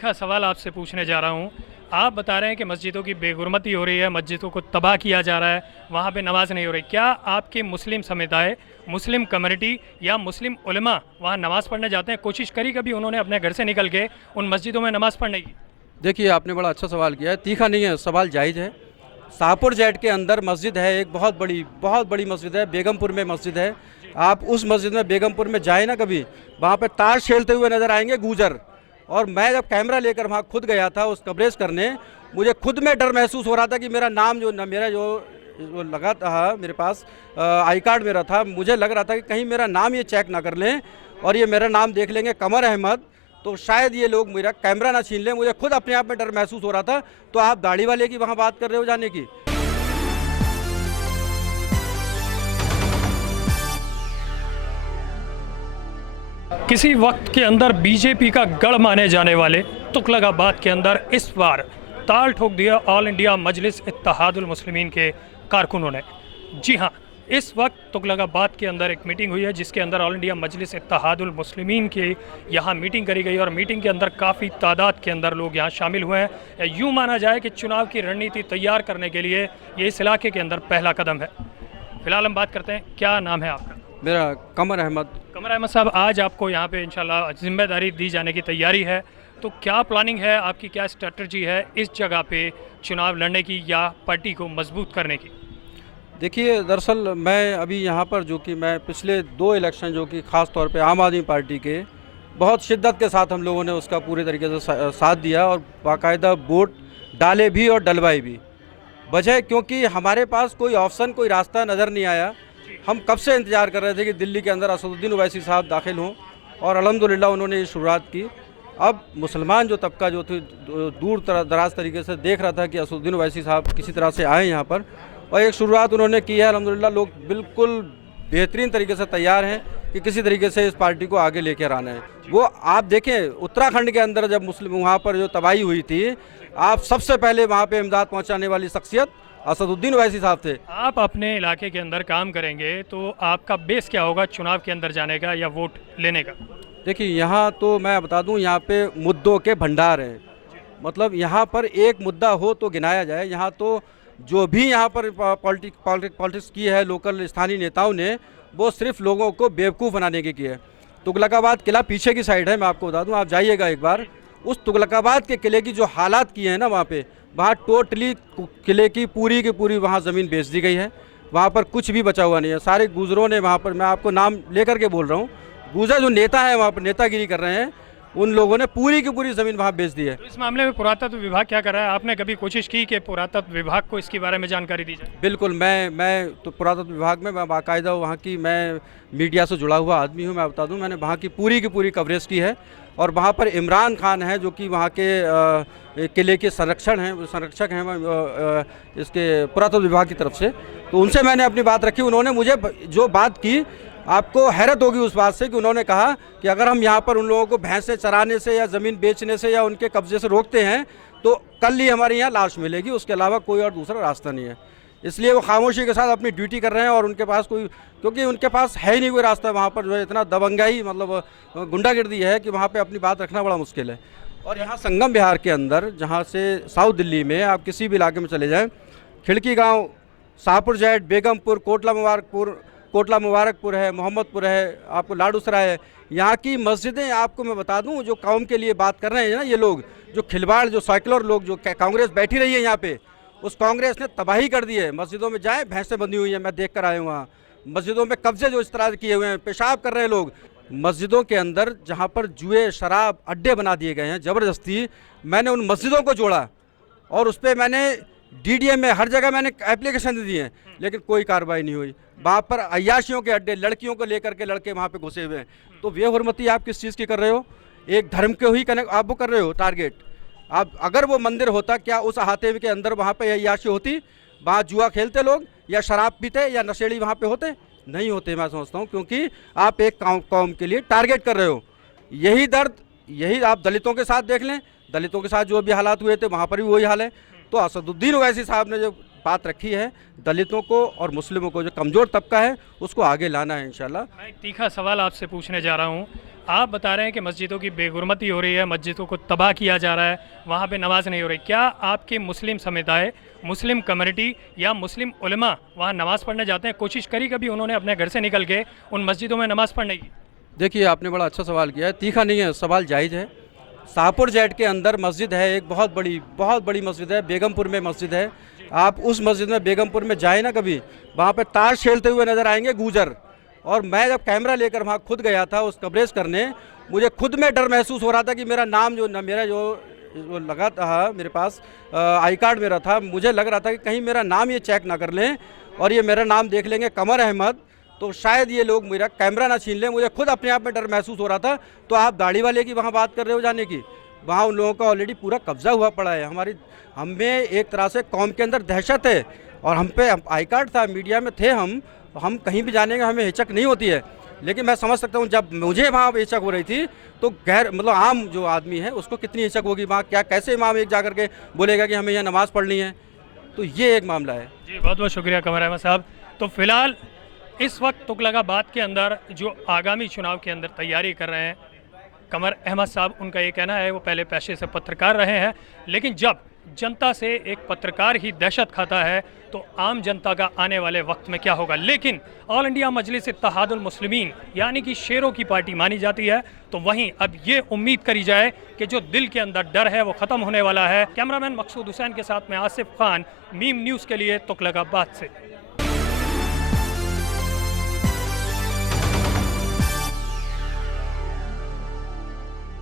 का सवाल आपसे पूछने जा रहा हूँ। आप बता रहे हैं कि मस्जिदों की बेगुरमती हो रही है, मस्जिदों को तबाह किया जा रहा है, वहाँ पे नमाज नहीं हो रही। क्या आपकी मुस्लिम समुदाय, मुस्लिम कम्युनिटी या मुस्लिम उलमा वहाँ नमाज पढ़ने जाते हैं? कोशिश करी कभी उन्होंने अपने घर से निकल के उन मस्जिदों में नमाज पढ़ने की? देखिए, आपने बड़ा अच्छा सवाल किया है। तीखा नहीं है, सवाल जायज़ है। शाहपुर जेड के अंदर मस्जिद है, एक बहुत बड़ी मस्जिद है, बेगमपुर में मस्जिद है। आप उस मस्जिद में बेगमपुर में जाए ना कभी, वहाँ पे ताश खेलते हुए नज़र आएंगे गूजर। और मैं जब कैमरा लेकर वहाँ खुद गया था उस कवरेज करने, मुझे खुद में डर महसूस हो रहा था कि मेरा नाम जो न मेरा जो लगा था मेरे पास आई कार्ड मेरा था, मुझे लग रहा था कि कहीं मेरा नाम ये चेक ना कर लें और ये मेरा नाम देख लेंगे कमर अहमद, तो शायद ये लोग मेरा कैमरा ना छीन लें। मुझे खुद अपने आप में डर महसूस हो रहा था। तो आप दाढ़ी वाले की वहाँ बात कर रहे हो जाने की? किसी वक्त के अंदर बीजेपी का गढ़ माने जाने वाले तुगलकाबाद के अंदर इस बार ताल ठोक दिया ऑल इंडिया मजलिस इत्तेहादुल मुस्लिमीन के कारकुनों ने। जी हाँ, इस वक्त तुगलकाबाद के अंदर एक मीटिंग हुई है जिसके अंदर ऑल इंडिया मजलिस इत्तेहादुल मुस्लिमीन के यहाँ मीटिंग करी गई और मीटिंग के अंदर काफ़ी तादाद के अंदर लोग यहाँ शामिल हुए हैं। यूँ माना जाए कि चुनाव की रणनीति तैयार करने के लिए ये इस इलाके के अंदर पहला कदम है। फिलहाल हम बात करते हैं, क्या नाम है आपका? मेरा कमर अहमद। कमर अहमद साहब, आज आपको यहाँ पे इंशाल्लाह जिम्मेदारी दी जाने की तैयारी है, तो क्या प्लानिंग है आपकी, क्या स्ट्रेटजी है इस जगह पे चुनाव लड़ने की या पार्टी को मजबूत करने की? देखिए, दरअसल मैं अभी यहाँ पर जो कि मैं पिछले 2 इलेक्शन जो कि ख़ास तौर पे आम आदमी पार्टी के बहुत शिद्दत के साथ हम लोगों ने उसका पूरे तरीके से साथ दिया और बाकायदा वोट डाले भी और डलवाए भी। वजह क्योंकि हमारे पास कोई ऑप्शन, कोई रास्ता नज़र नहीं आया। हम कब से इंतज़ार कर रहे थे कि दिल्ली के अंदर असदुद्दीन ओवैसी साहब दाखिल हों और अल्हम्दुलिल्लाह उन्होंने ये शुरुआत की। अब मुसलमान जो तबका जो थी दूर दराज तरीके से देख रहा था कि असदुद्दीन ओवैसी साहब किसी तरह से आए यहाँ पर और एक शुरुआत उन्होंने की है। अल्हम्दुलिल्लाह लोग बिल्कुल बेहतरीन तरीके से तैयार हैं कि किसी तरीके से इस पार्टी को आगे लेकर आना है। वो आप देखें, उत्तराखंड के अंदर जब मुस्लिम वहाँ पर जो तबाही हुई थी, आप सबसे पहले वहाँ पे इमदाद पहुँचाने वाली शख्सियत असदुद्दीन ओवैसी साहब थे। आप अपने इलाके के अंदर काम करेंगे तो आपका बेस क्या होगा चुनाव के अंदर जाने का या वोट लेने का? देखिए, यहाँ तो मैं बता दूँ, यहाँ पे मुद्दों के भंडार हैं। मतलब यहाँ पर एक मुद्दा हो तो गिनाया जाए। यहाँ तो जो भी यहाँ पर पॉलिटिक्स की है लोकल स्थानीय नेताओं ने, वो सिर्फ लोगों को बेवकूफ़ बनाने की है। तुगलकाबाद किला पीछे की साइड है, मैं आपको बता दूँ, आप जाइएगा एक बार। उस तुगलकाबाद के किले की जो हालात किए हैं ना वहाँ पे, वहाँ टोटली किले की पूरी वहाँ ज़मीन बेच दी गई है। वहाँ पर कुछ भी बचा हुआ नहीं है। सारे गुजरों ने वहाँ पर, मैं आपको नाम लेकर के बोल रहा हूँ, गुजर जो नेता है वहाँ पर नेतागिरी कर रहे हैं, उन लोगों ने पूरी की पूरी ज़मीन वहाँ बेच दी है। तो इस मामले में पुरातत्व विभाग क्या कर रहा है? आपने कभी कोशिश की कि पुरातत्व विभाग को इसके बारे में जानकारी दी जाए? बिल्कुल, मैं तो पुरातत्व विभाग में मैं बाकायदा वहाँ की, मैं मीडिया से जुड़ा हुआ आदमी हूँ। मैं बता दूँ, मैंने वहाँ की पूरी कवरेज की है और वहाँ पर इमरान खान है जो कि वहाँ के किले के संरक्षक हैं इसके पुरातत्व विभाग की तरफ से। तो उनसे मैंने अपनी बात रखी। उन्होंने मुझे जो बात की, आपको हैरत होगी उस बात से, कि उन्होंने कहा कि अगर हम यहाँ पर उन लोगों को भैंसे चराने से या ज़मीन बेचने से या उनके कब्जे से रोकते हैं तो कल ही हमारे यहाँ लाश मिलेगी, उसके अलावा कोई और दूसरा रास्ता नहीं है। इसलिए वो खामोशी के साथ अपनी ड्यूटी कर रहे हैं और उनके पास कोई, क्योंकि उनके पास है ही नहीं कोई रास्ता। वहाँ पर जो है इतना दबंगाई, मतलब गुंडागिर्दी है कि वहाँ पे अपनी बात रखना बड़ा मुश्किल है। और यहाँ संगम विहार के अंदर, जहाँ से साउथ दिल्ली में आप किसी भी इलाके में चले जाएँ, खिड़की गाँव, शाहपुर जेड, बेगमपुर, कोटला मुबारकपुर है, मोहम्मदपुर है, आपको लाडूसराय है, यहाँ की मस्जिदें आपको मैं बता दूं, जो कौम के लिए बात कर रहे हैं ना ये लोग, जो खिलवाड़, जो सेकुलर लोग, जो कांग्रेस बैठी रही है यहाँ पे, उस कांग्रेस ने तबाही कर दी है। मस्जिदों में जाएं, भैंसें बंधी हुई हैं, मैं देख कर आया हूँ वहाँ। मस्जिदों में कब्जे जो इस तरह किए हुए हैं, पेशाब कर रहे हैं लोग मस्जिदों के अंदर, जहाँ पर जुए शराब अड्डे बना दिए गए हैं ज़बरदस्ती। मैंने उन मस्जिदों को जोड़ा और उस पर मैंने डीडीएम में हर जगह मैंने एप्लीकेशन दे दी है, लेकिन कोई कार्रवाई नहीं हुई। वहाँ पर अय्याशियों के अड्डे, लड़कियों को लेकर के लड़के वहाँ पे घुसे हुए हैं। तो बेहुरमती आप किस चीज़ की कर रहे हो? एक धर्म के ही कनेक्ट आप वो कर रहे हो टारगेट। आप, अगर वो मंदिर होता, क्या उस अहाते के अंदर वहाँ पे अय्याशी होती? वहाँ जुआ खेलते लोग या शराब पीते या नशेड़ी वहाँ पे होते? नहीं होते, मैं समझता हूँ, क्योंकि आप एक कौम के लिए टारगेट कर रहे हो। यही दर्द, यही आप दलितों के साथ देख लें, दलितों के साथ जो भी हालात हुए थे वहाँ पर भी वही हाल है। तो असदुद्दीन ओवैसी साहब ने जो बात रखी है, दलितों को और मुस्लिमों को, जो कमज़ोर तबका है, उसको आगे लाना है इंशाल्लाह। मैं एक तीखा सवाल आपसे पूछने जा रहा हूँ। आप बता रहे हैं कि मस्जिदों की बेगुरमती हो रही है, मस्जिदों को तबाह किया जा रहा है, वहाँ पे नमाज नहीं हो रही। क्या आपके मुस्लिम समुदाय, मुस्लिम कम्युनिटी या मुस्लिम उलमा वहाँ नमाज़ पढ़ने जाते हैं? कोशिश करी कभी उन्होंने अपने घर से निकल के उन मस्जिदों में नमाज़ पढ़ने की? देखिए, आपने बड़ा अच्छा सवाल किया है, तीखा नहीं है, सवाल जायज़ है। शाहपुर जेड के अंदर मस्जिद है, एक बहुत बड़ी मस्जिद है, बेगमपुर में मस्जिद है। आप उस मस्जिद में बेगमपुर में जाए ना कभी, वहाँ पे ताश खेलते हुए नज़र आएंगे गूजर। और मैं जब कैमरा लेकर वहाँ खुद गया था उस कवरेज करने, मुझे खुद में डर महसूस हो रहा था कि मेरा नाम मेरा जो लगा था मेरे पास आई कार्ड मेरा था, मुझे लग रहा था कि कहीं मेरा नाम ये चेक ना कर लें और ये मेरा नाम देख लेंगे कमर अहमद, तो शायद ये लोग मेरा कैमरा ना छीन लें। मुझे खुद अपने आप में डर महसूस हो रहा था। तो आप दाढ़ी वाले की वहाँ बात कर रहे हो जाने की, वहाँ उन लोगों का ऑलरेडी पूरा कब्जा हुआ पड़ा है। हमें एक तरह से कौम के अंदर दहशत है और हम पे आई कार्ड था, मीडिया में थे हम कहीं भी जाने का हमें हिचक नहीं होती है। लेकिन मैं समझ सकता हूँ जब मुझे वहाँ हिचक हो रही थी तो मतलब आम जो आदमी है उसको कितनी हिचक होगी वहाँ, क्या कैसे इमाम एक जा करके बोलेगा कि हमें यहाँ नमाज़ पढ़नी है। तो ये एक मामला है। जी, बहुत बहुत शुक्रिया कमर अहमद साहब। तो फिलहाल इस वक्त तुगलकाबाद के अंदर जो आगामी चुनाव के अंदर तैयारी कर रहे हैं कमर अहमद साहब, उनका ये कहना है वो पहले पेशे से पत्रकार रहे हैं, लेकिन जब जनता से एक पत्रकार ही दहशत खाता है तो आम जनता का आने वाले वक्त में क्या होगा। लेकिन ऑल इंडिया मजलिस इत्तेहादुल मुस्लिमीन यानी कि शेरों की पार्टी मानी जाती है, तो वहीं अब ये उम्मीद करी जाए कि जो दिल के अंदर डर है वो ख़त्म होने वाला है। कैमरामैन मकसूद हुसैन के साथ में आसिफ खान, मीम न्यूज़ के लिए तुगलकाबाद से।